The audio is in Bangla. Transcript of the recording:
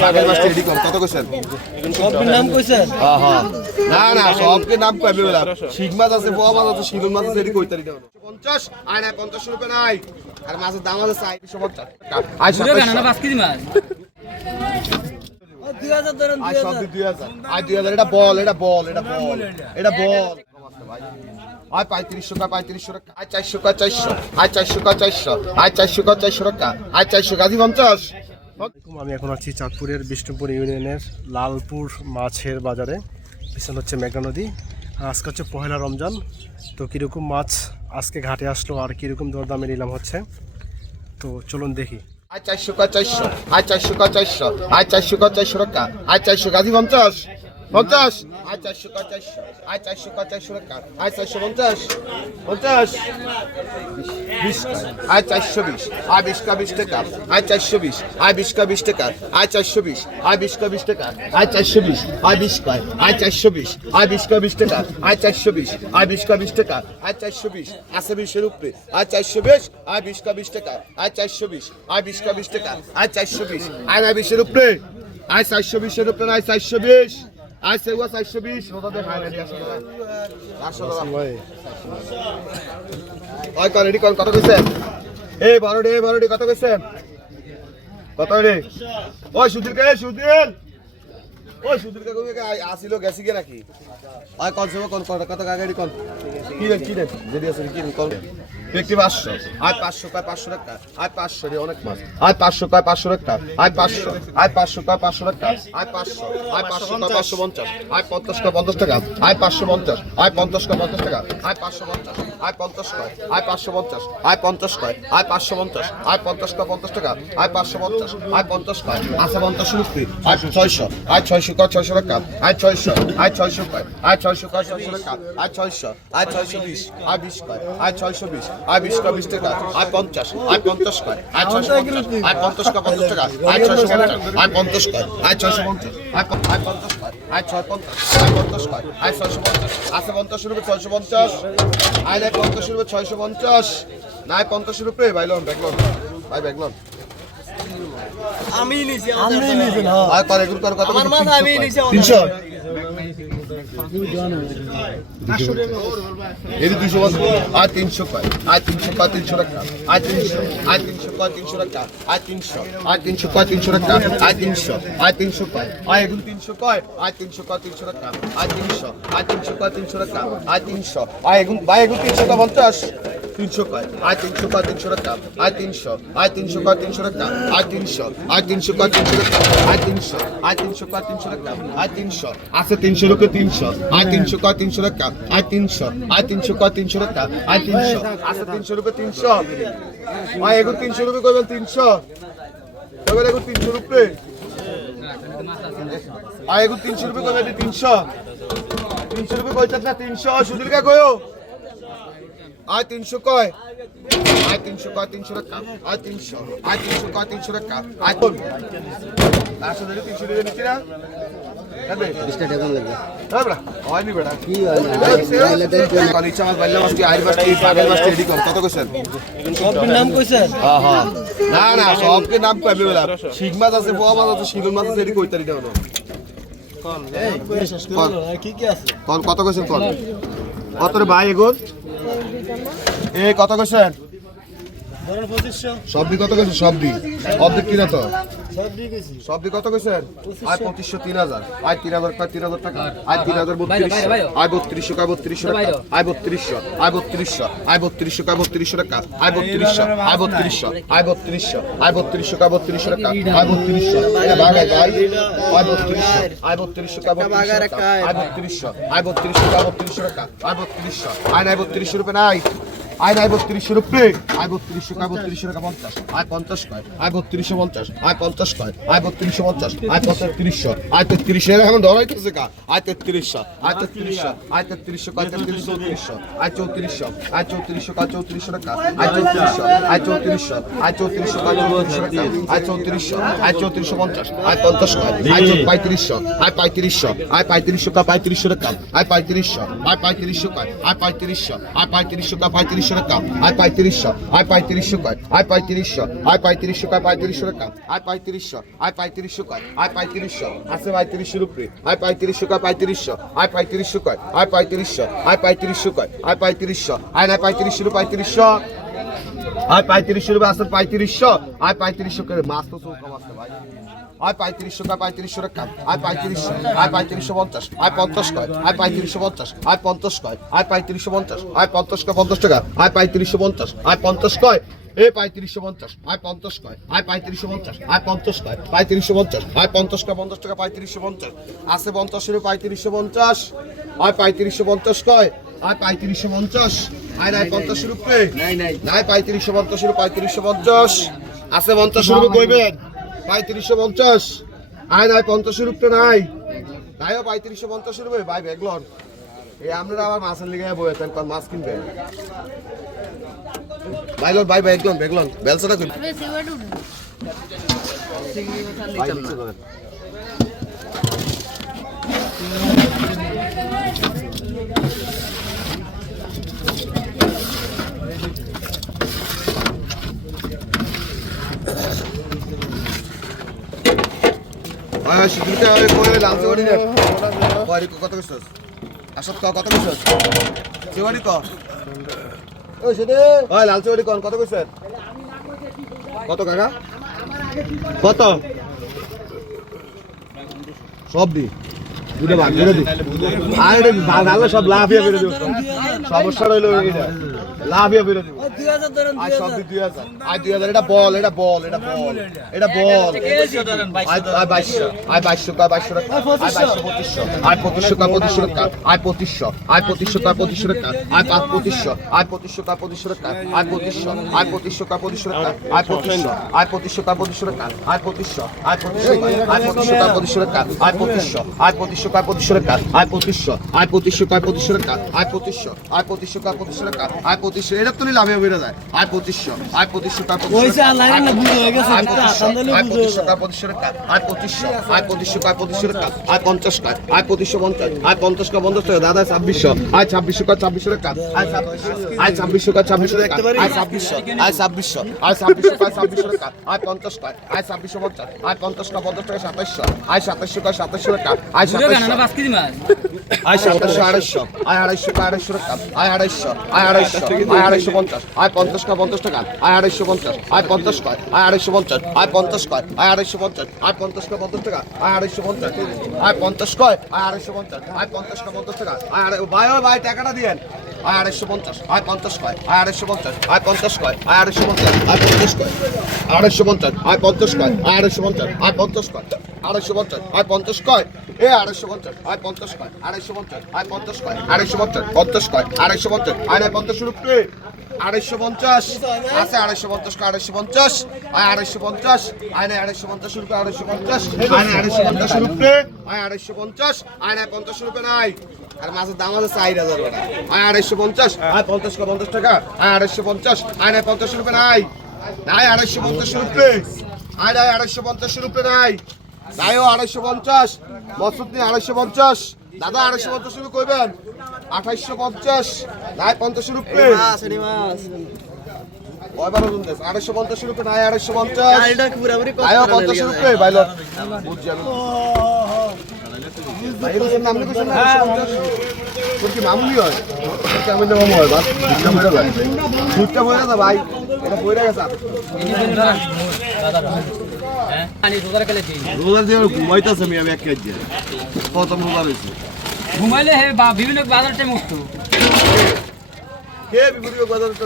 পাগল মাছ রেডি কর কত কইছেন সবটির নাম কইছেন? হ্যাঁ হ্যাঁ না না সবকে নাম কইবে বলা শিং মাছ আছে পোয়া মাছ আছে শিলন মাছ আছে রেডি কইতারি না 50 আয় না 50 টাকা নাই আর মাছের দাম আছে 450 আয় পুরো গানা না 5 কেজি মাছ 2000 ধরেন আয় সব 2000 আয় 2000 এটা বল এটা বল এটা বল এটা বল আয় 3500 টাকা 3500 টাকা আয় 400 টাকা 400 আয় 400 টাকা 400 আয় 400 টাকা 400 টাকা আয় 400 গাজি 50 আমি এখন আছি চাঁদপুরের বিষ্ণুপুর ইউনিয়নের লালপুর মাছের বাজারে। পিছনে হচ্ছে মেঘনা নদী। আর আজকে হচ্ছে পহেলা রমজান। তো কীরকম মাছ আজকে ঘাটে আসলো আর কীরকম দরদামে নিলাম হচ্ছে, তো চলুন দেখি। আয় 400 টাকা 400 আয় 400 টাকা 400 আয় 400 টাকা 400 টাকা আয় 400 গাজি 50 50 আয় 400 টাকা 400 আয় 400 টাকা 400 টাকা আয় 450 50 20 আয় 420 আয় 20 কা 20 টাকা আয় 420 আয় 20 কা 20 টাকা আয় 420 আয় 20 কা 20 টাকা আয় 420 আয় 20 কা আয় 420 আয় 20 কা 20 টাকা আয় 420 আয় 20 কা 20 টাকা আয় 420 আছে 20 এর উপরে আয় 420 আয় 20 কা 20 টাকা আয় 420 আয় 20 কা 20 টাকা আয় 420 আয় না 20 এর উপরে আয় 420 এর উপরে আয় 420 আয় সেগুয়া 420 ওটা দে ফাইনালি আসো দাদা আসো দাদা ওই কর রেডি কর কত কইছেন এই 12 ডে কত কইছেন কত রে ওই সুধীর কে কই আসিল গেছি কে নাকি ওই কোন সময় কোন কত গাড়ি কোন কি দেন যদি আছে কি কোন ব্যক্তি 500 আয় 500 কয় 500 টাকা আয় 500 রে অনেক মাছ আয় 500 কয় 500 টাকা আয় 500 আয় 500 কয় 500 টাকা আয় 500 আয় 500 কয় 550 আয় 50 কয় 50 টাকা আয় 550 আয় 50 কয় 50 টাকা আয় 550 আয় 50 কয় আয় 550 আয় 50 কয় আয় 550 আয় 50 কয় 50 টাকা আয় 550 আয় 50 কয় আছে 50 রুপি আয় 600 আয় 600 কয় 600 টাকা আয় 600 আয় 600 কয় আয় 600 কয় 600 টাকা আয় 600 আয় 620 আয় 20 কয় আয় 620 আয় 20 কয় 20 টাকা আয় 50 আয় 50 কয় আয় 650 আয় 50 কয় 50 টাকা আয় 650 আয় 50 কয় আয় 650 আয় 50 কয় আয় 650 আয় 50 কয় আয় 650 আছে 50 রুপি 650 আয় 50 রুপি 650 নাই 50 রুপি ভাইলন ব্যাকলন ভাই ব্যাকলন আমি নিছি না আর করে কত আমার মাছ আমি নিছি 300 এরি 200 আর 300 কয় আর 300 কয় 300 টাকা আর 300 আর 300 কয় 300 টাকা আর 300 আর 300 কয় 300 টাকা আর 300 আর 300 কয় আর এগুলো 300 কয় আর 300 কয় 300 টাকা আর 300 আর 300 কয় 300 টাকা আর 300 আর এগুলো ভাই এগুলো 300 কয় 50 300 কয় আর 300 কয় 300 টাকা আর 300 আর 300 কয় 300 টাকা আর 300 আর 300 কয় 300 টাকা আর 300 আর 300 কয় 300 টাকা আর 300 আছে 300 রুপি 300 আর 300 কয় 300 টাকা আর 300 আর 300 কয় 300 টাকা আর 300 আছে 300 রুপি 300 ভাই এগুলো 300 রুপি কইবেন 300 কইবেন এগুলো 300 রুপি আর এগুলো 300 রুপি কইবেন 300 300 রুপি কইতাছ না 300 সুধীর কা কইও আয় 300 কয় আয় 300 কয় 300 টাকা আয় 300 আয় 300 কয় 300 টাকা আয় কোন আসলে 300 টাকা নিছি না কবে 20 টাকা কম লাগবে হ্যাঁ হয়নি বেটা কি হয় কালি চাল বাইলা মাছ কি আইর মাছ কি পাগল মাছ রেডি কর কত কইছেন সবটির নাম কইছেন? হ্যাঁ হ্যাঁ না না সবকে নাম কইবে বলা শিং মাছ আছে পোয়া মাছ আছে শিলন মাছ আছে রেডি কইতারি দাও কোন এই শেষ করে কি কি আছে কোন কত কইছেন কোন কত রে ভাই এগুন এই কত কইছেন ধরেন 2500 সবদি কত কইছেন সবদি অর্ধেক কিনা তো সবটি কইছি সবদি কত কইছেন আয় 2500 3000 আয় 3000 কয় 3000 টাকা আয় 3000 3200 আয় 3200 কয় 3200 টাকা আয় 3200 আয় 3200 আয় 3200 কয় 3200 টাকা আয় 3200 আয় 3200 আয় 3200 আয় 3200 কয় 3200 টাকা আয় 3200 এটা ভাগাই ভাই আয় 3200 আয় 3200 কয় 3200 টাকা আয় 3200 আয় 3200 কয় 3200 টাকা আয় 3200 আয় নাই 3200 রুপে নাই আয় নাই 3200 রুপে আয় 3200 কয় 3200 টাকা 50 আয় 50 কয় আয় 3250 আয় 50 কয় আয় 3250 আয় 3300 আয় 3300 এখন ডরাইতেছে কা আয় 3300 আয় 3300 আয় 3300 কয় 3300 আয় 3400 আয় 3400 কয় 3400 টাকা আয় 3400 আয় 3400 আয় 3400 কয় 3400 টাকা আয় 3400 আয় 3450 আয় 50 কয় আয় 3500 আয় 3500 আয় 3500 কয় 3500 টাকা আয় 3500 আয় 3500 কয় আয় 3500 আয় 3500 কয় 3500 3500 টাকা আয় 3500 আয় 3500 কয় আয় 3500 আয় 3500 কয় 3500 টাকা আয় 3500 আয় 3500 কয় আয় 3500 আছে 3500 রুপি আয় 3500 কয় 3500 আয় 3500 কয় আয় 3500 আয় 3500 কয় আয় 3500 আয় না 3500 রুপি 3500 আয় 3500 রুপি আছে 3500 আয় 3500 করে মাছ তো কম আছে ভাই আয় 3500 কয় 3500 টাকা আয় 3500 আয় 3550 আয় 50 কয় আয় 3550 আয় 50 কয় আয় 3550 আয় 50 কয় 50 টাকা আয় 3550 আয় 50 কয় এ 3550 আয় 50 কয় আয় 3550 আয় 50 কয় 3550 আয় 50 কয় 50 টাকা 3550 আছে 50 এর 3550 আয় 3550 কয় আয় 3550 আয় নাই 50 রুপি নাই 3550 এর 3550 আছে 50 রুপি কইবেন 3550 আয় নাই 50 রুপি নাই তাইও 3550 রুপি ভাই বেগলন এই আমরা আবার মাছের লিগে বইতেন কোন মাছ কিনবেন ভাইলন ভাই বেগলন বেগলন বেলসাটা কই আয় শিখতে হবে কই লালচে বাড়ি রে বাড়ি কত কইছস আসত কত কইছস চেওয়াড়ি ক ওই সেদে ওই লালচে বাড়ি কোন কত কইছেন কত কাকা কত সব দি দুটো ভাগ করে দি আর এটা ভাগালে সব লাভিয়া বেরে দিও সমস্যা রইলো এটা লাভিয়া বেরে দিও 2000 ধরেন আই সব দি 2000 আই 2000 এটা বল এটা বল এটা বল এটা বল আই 2200 আই 2200 কা 2200 টাকা আই 2500 আই 2500 কা 2500 টাকা আই 2500 আই 2500 কা 2500 টাকা আই 2500 আই 2500 কা 2500 টাকা আই 2500 আই 2500 কা 2500 টাকা আই 2500 আই 2500 কা 2500 টাকা আই 2500 আই 2500 কা 2500 টাকা আই 2500 আই 2500 কা 2500 টাকা আই 2500 আই 2500 কা 2500 টাকা আই 2500 আই 2500 কা 2500 টাকা আই 2500 এটা তো নিলে লাভে বেড়ে যায় আই 2500 আই 2500 কা 2500 ওইসে আল্লাহ না বুঝে হয়ে গেছে আই এটা আসান্দলে 2500 বুঝে কা 2500 টাকা আই 2500 আই 2500 কা 2500 টাকা আই 50 কা আই 2550 আই 50 কা 50 টাকা দাদা 2600 আই 2600 কা 2600 টাকা আই 2600 কা 2600 টাকা আই 2600 আই 2600 আই 2600 কা 2600 টাকা আই 50 কা আই 2650 আই 50 কা 50 টাকা 2700 আই 2700 কা 2700 টাকা আই 2700 আই 2700 250 আই 250 কা 250 টাকা আই 250 আই 250 আই 250 আই 50 কা 50 টাকা আই 250 আই 50 কা আই 250 আই 50 কা আই 250 আই 50 কা 50 টাকা আই 250 আই 50 কা আই 250 আই 50 কা 50 টাকা আই ভাই ও ভাই টাকাটা দিয়েন আই 250 আই 50 কা আই 250 আই 50 কা আই 250 আই 50 কা আই 250 আই 50 কা আই 250 আই 50 কা 250 আই 50 কা এ 250 আই 50 কা 250 আই 50 কা 250 50 কা 250 আই 50 রুপি 250 আছে 250 কা 250 I 250 I 250 rupee 250 I 250 rupee I 250 I 50 rupee নাই আর মাছের দাম আছে 4000 টাকা আই 250 আই 50 কা 50 টাকা আই 250 আই 50 রুপি নাই নাই 250 রুপি আই 250 রুপি নাই নাইও 250 মসুদ নি 250 দাদা 250 রুপি কইবেন 2850 নাই 50 রুপি মাছ এডি মাছ কয়বার ওজন দেস 250 রুপি নাই 250 এটা পুরাপুরি কত আয়ো 50 রুপি বাইলো বুঝছি আমি বাইরের নাম লিখছ না 250 তোর কি মামুলি হয় তোর আমি নাম হয় বাস দুধটা মরে যায় দুধটা মরে যায় ভাই এটা পয়রা গেছে পানি রোজার খেলে দিই রোজার দিয়ে ঘুমাইতাছে আমি এক কেজি কত রোজা হইছে ঘুমাইলে হে বা বিভিন্ন বাজার টাইম উঠতো কে বিপরীত বাজারটা